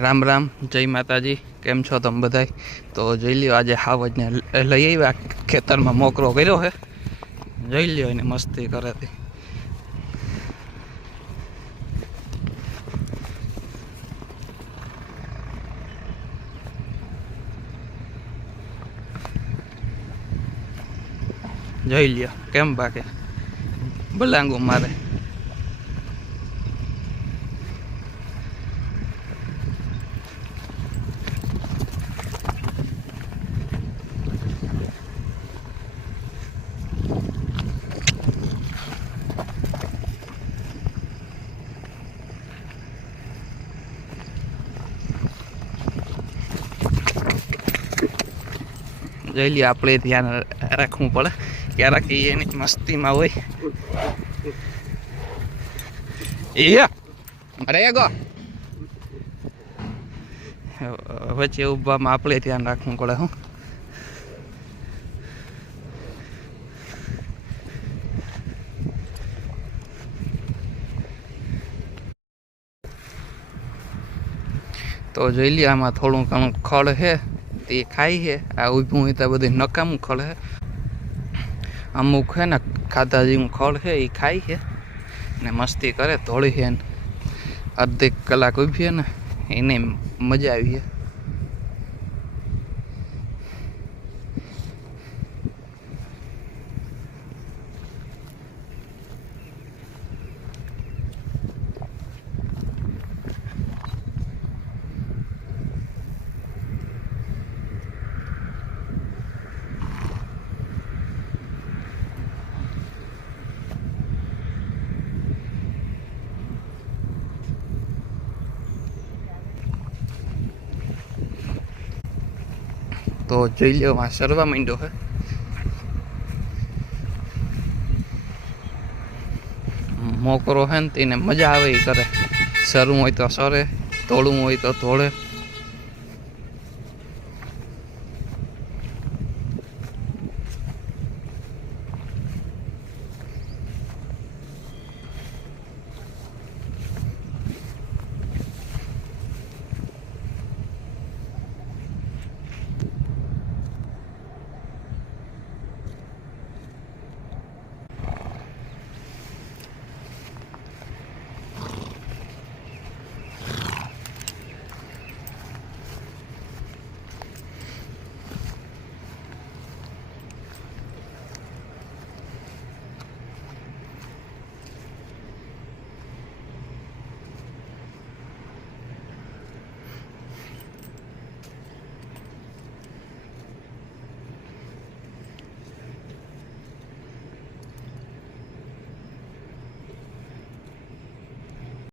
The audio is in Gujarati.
રામ રામ, જય માતાજી। કેમ છો તમે બધાય? તો જોઈ લ્યો, આજે હાવજને લઈ આવ્યા, ખેતરમાં મોકરો કર્યો છે। જોઈ લ્યો એને મસ્તી કરે તે। જોઈ લ્યો કેમ ભાગે, બલાંગો મારે। જોઈ લ્યો, આપણે ધ્યાન રાખવું પડે, ક્યારેક એની મસ્તીમાં હોય। અરે ગો વચ્ચે ઊભામાં આપણે ધ્યાન રાખવું પડે। હું તો જોઈ લ્યો, આમાં થોડું ઘણું ખડ છે તે ખાય છે। આ ઊભું હોય તો બધું નકામું ખડ છે। અમુક છે ને ખાધા જેવું ખડ છે એ ખાય છે ને મસ્તી કરે, ધોળી છે ને અડધી કલાક ઊભી ને એને મજા આવી છે। તો જોઈ લ્યો, માં સરવા માંડ્યો છે। મોકરો છે ને તેને મજા આવે એ કરે, સરવું હોય તો સરે, તોડવું હોય તો તોડે।